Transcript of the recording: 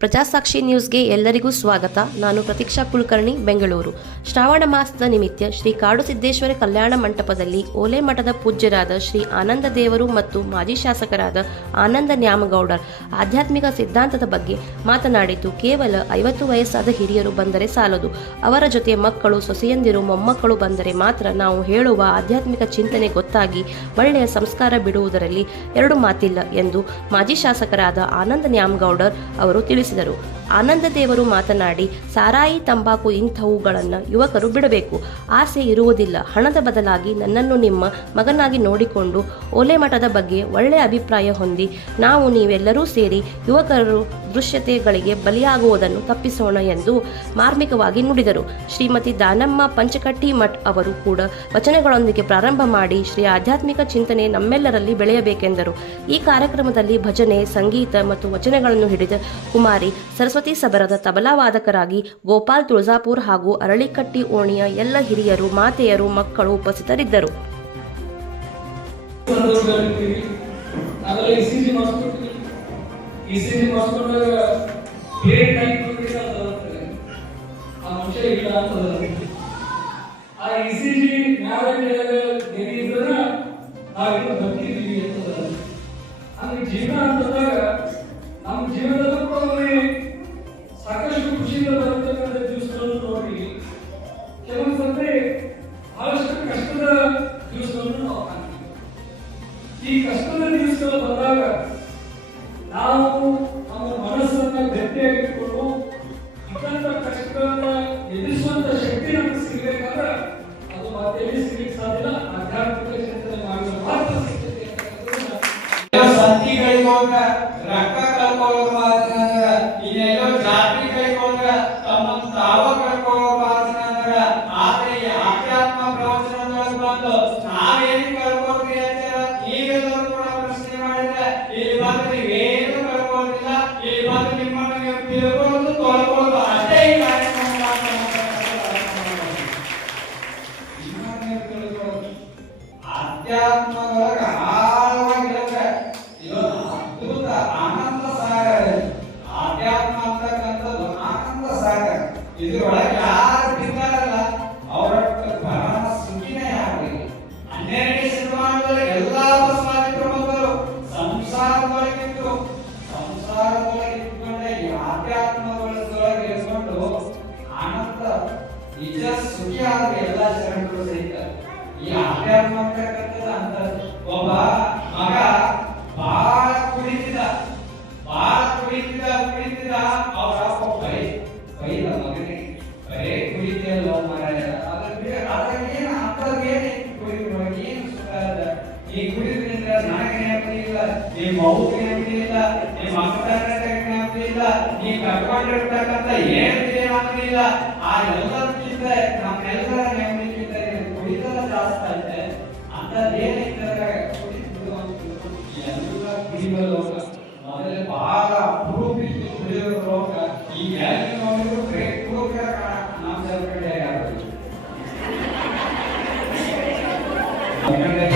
ಪ್ರಜಾಸಾಕ್ಷಿ ನ್ಯೂಸ್ಗೆ ಎಲ್ಲರಿಗೂ ಸ್ವಾಗತ. ನಾನು ಪ್ರತೀಕ್ಷಾ ಕುಲಕರ್ಣಿ, ಬೆಂಗಳೂರು. ಶ್ರಾವಣ ಮಾಸದ ನಿಮಿತ್ತ ಶ್ರೀ ಕಾಡು ಸಿದ್ದೇಶ್ವರ ಕಲ್ಯಾಣ ಮಂಟಪದಲ್ಲಿ ಓಲೆ ಮಠದ ಪೂಜ್ಯರಾದ ಶ್ರೀ ಆನಂದ ದೇವರು ಮತ್ತು ಮಾಜಿ ಶಾಸಕರಾದ ಆನಂದ ನ್ಯಾಮಗೌಡರ್ ಆಧ್ಯಾತ್ಮಿಕ ಸಿದ್ಧಾಂತದ ಬಗ್ಗೆ ಮಾತನಾಡಿದ್ದು ಕೇವಲ ಐವತ್ತು ವಯಸ್ಸಾದ ಹಿರಿಯರು ಬಂದರೆ ಸಾಲದು. ಅವರ ಜೊತೆ ಮಕ್ಕಳು, ಸೊಸೆಯಂದಿರು, ಮೊಮ್ಮಕ್ಕಳು ಬಂದರೆ ಮಾತ್ರ ನಾವು ಹೇಳುವ ಆಧ್ಯಾತ್ಮಿಕ ಚಿಂತನೆ ಗೊತ್ತಾಗಿ ಒಳ್ಳೆಯ ಸಂಸ್ಕಾರ ಬಿಡುವುದರಲ್ಲಿ ಎರಡು ಮಾತಿಲ್ಲ ಎಂದು ಮಾಜಿ ಶಾಸಕರಾದ ಆನಂದ ನ್ಯಾಮಗೌಡರ್ ಅವರು ತಿಳಿಸಿದರು. ತಿಳಿಸಿದರು. ಆನಂದ ದೇವರು ಮಾತನಾಡಿ, ಸಾರಾಯಿ, ತಂಬಾಕು ಇಂಥವುಗಳನ್ನು ಯುವಕರು ಬಿಡಬೇಕು. ಆಸೆ ಇರುವುದಿಲ್ಲ. ಹಣದ ಬದಲಾಗಿ ನನ್ನನ್ನು ನಿಮ್ಮ ಮಗನಾಗಿ ನೋಡಿಕೊಂಡು ಓಲೆ ಮಠದ ಬಗ್ಗೆ ಒಳ್ಳೆಯ ಅಭಿಪ್ರಾಯ ಹೊಂದಿ. ನಾವು ನೀವೆಲ್ಲರೂ ಸೇರಿ ಯುವಕರು ದೃಶ್ಯತೆಗಳಿಗೆ ಬಲಿಯಾಗುವುದನ್ನು ತಪ್ಪಿಸೋಣ ಎಂದು ಮಾರ್ಮಿಕವಾಗಿ ನುಡಿದರು. ಶ್ರೀಮತಿ ದಾನಮ್ಮ ಪಂಚಕಟ್ಟಿ ಮಠ್ ಅವರು ಕೂಡ ವಚನಗಳೊಂದಿಗೆ ಪ್ರಾರಂಭ ಮಾಡಿ, ಶ್ರೀ ಆಧ್ಯಾತ್ಮಿಕ ಚಿಂತನೆ ನಮ್ಮೆಲ್ಲರಲ್ಲಿ ಬೆಳೆಯಬೇಕೆಂದರು. ಈ ಕಾರ್ಯಕ್ರಮದಲ್ಲಿ ಭಜನೆ, ಸಂಗೀತ ಮತ್ತು ವಚನಗಳನ್ನು ಹಿಡಿದ ಕುಮಾರಿ, ಸರಸ್ವತಿ ಸಬರದ ತಬಲಾ ವಾದಕರಾಗಿ ಗೋಪಾಲ್ ತುಳಜಾಪುರ್ ಹಾಗೂ ಅರಳಿಕಟ್ಟಿ ಓಣಿಯ ಎಲ್ಲ ಹಿರಿಯರು ಮಾತೆಯರು ಮಕ್ಕಳು ಉಪಸ್ಥಿತರಿದ್ದರು. ಸಂದರ್ಭದಲ್ಲಿರ್ತೀವಿ ನಾವು ನಮ್ಮ ಮನಸ್ಸನ್ನ ಗಟ್ಟಿಯಾಗಿಟ್ಟುಕೊಂಡು ಇದ್ದಂತ ಕಷ್ಟಗಳನ್ನ ಎದುರಿಸುವಂತ ಶಕ್ತಿ ನಮಗೆ ಸಿಗ್ಬೇಕಾದ್ರೆ ಅದು ಮತ್ತೆ ಎಲ್ಲಿ ಸಿಗ್ಲಿಕ್ಕೆ ಸಾಧ್ಯ ಆಧ್ಯಾತ್ಮಿಕ ಚಿಂತನೆ ಮಾಡಿದ್ರೆ ಮಾತ್ರ ಸಿಗ್ತದೆ ಸಂತಿಗಳಿಗೋಗ ಸಂತಿಗಳಿಗೆ ಸುಖಿ ಆದ ಎಲ್ಲ ಶರಣರು ಸಹಿತ ಈ ಅಭ್ಯಾಸ ಮಾಡ್ತಕ್ಕಂಥದ್ದು ಅಂತ ಒಬ್ಬ ಮಗ ಬಾಳ ಕುಡಿತಿದ ಬಾಳ ಕುಡಿತಿದ ಕುಡಿತಿದ ಅವ್ರ ಅಪ್ಪ ಬೈ ಬೈದ ಮಗನಿಗೆ ಬರೇ ಕುಡಿತಿಯಲ್ಲ ಮಾರಾಯ ಅದ್ರ ಅದ್ರಾಗ ಏನು ಏನು ಸುಖ ಈ ಜ್ಞಾನಜ್ಞಾಪನೆಯಿಲ್ಲ ನಿಮ್ಮ ಮೌ ಜ್ಞಾಪನೆಯಿಲ್ಲ ನಿಮ್ಮ ಅಕ್ಕಪಕ್ಕ ಜ್ಞಾಪನೆಯಿಲ್ಲ ನೀ ಕರ್ಕೊಂಡಿರ್ತಕ್ಕಂಥ ಏನ್ ಜ್ಞಾಪನೆಯಿಲ್ಲ ಆ ಎಲ್ಲದಕ್ಕಿಂತ ನಮ್ಮೆಲ್ಲರ ಜ್ಞಾಪನೆಗಿಂತ ಕುಡಿತದ ಜಾಸ್ತಿ ಐತೆ ಅಂತದೇನಿದ್ದರೆ ಕುಡಿದು ಎಲ್ಲ ಕುಡಿಯುವ ಮೊದಲೇ ಬಹಳ ಅಪರೂಪ ಇತ್ತು ಲೋಕ. ಈಗ ನಮ್ಮ ಕಡೆ ಯಾರು?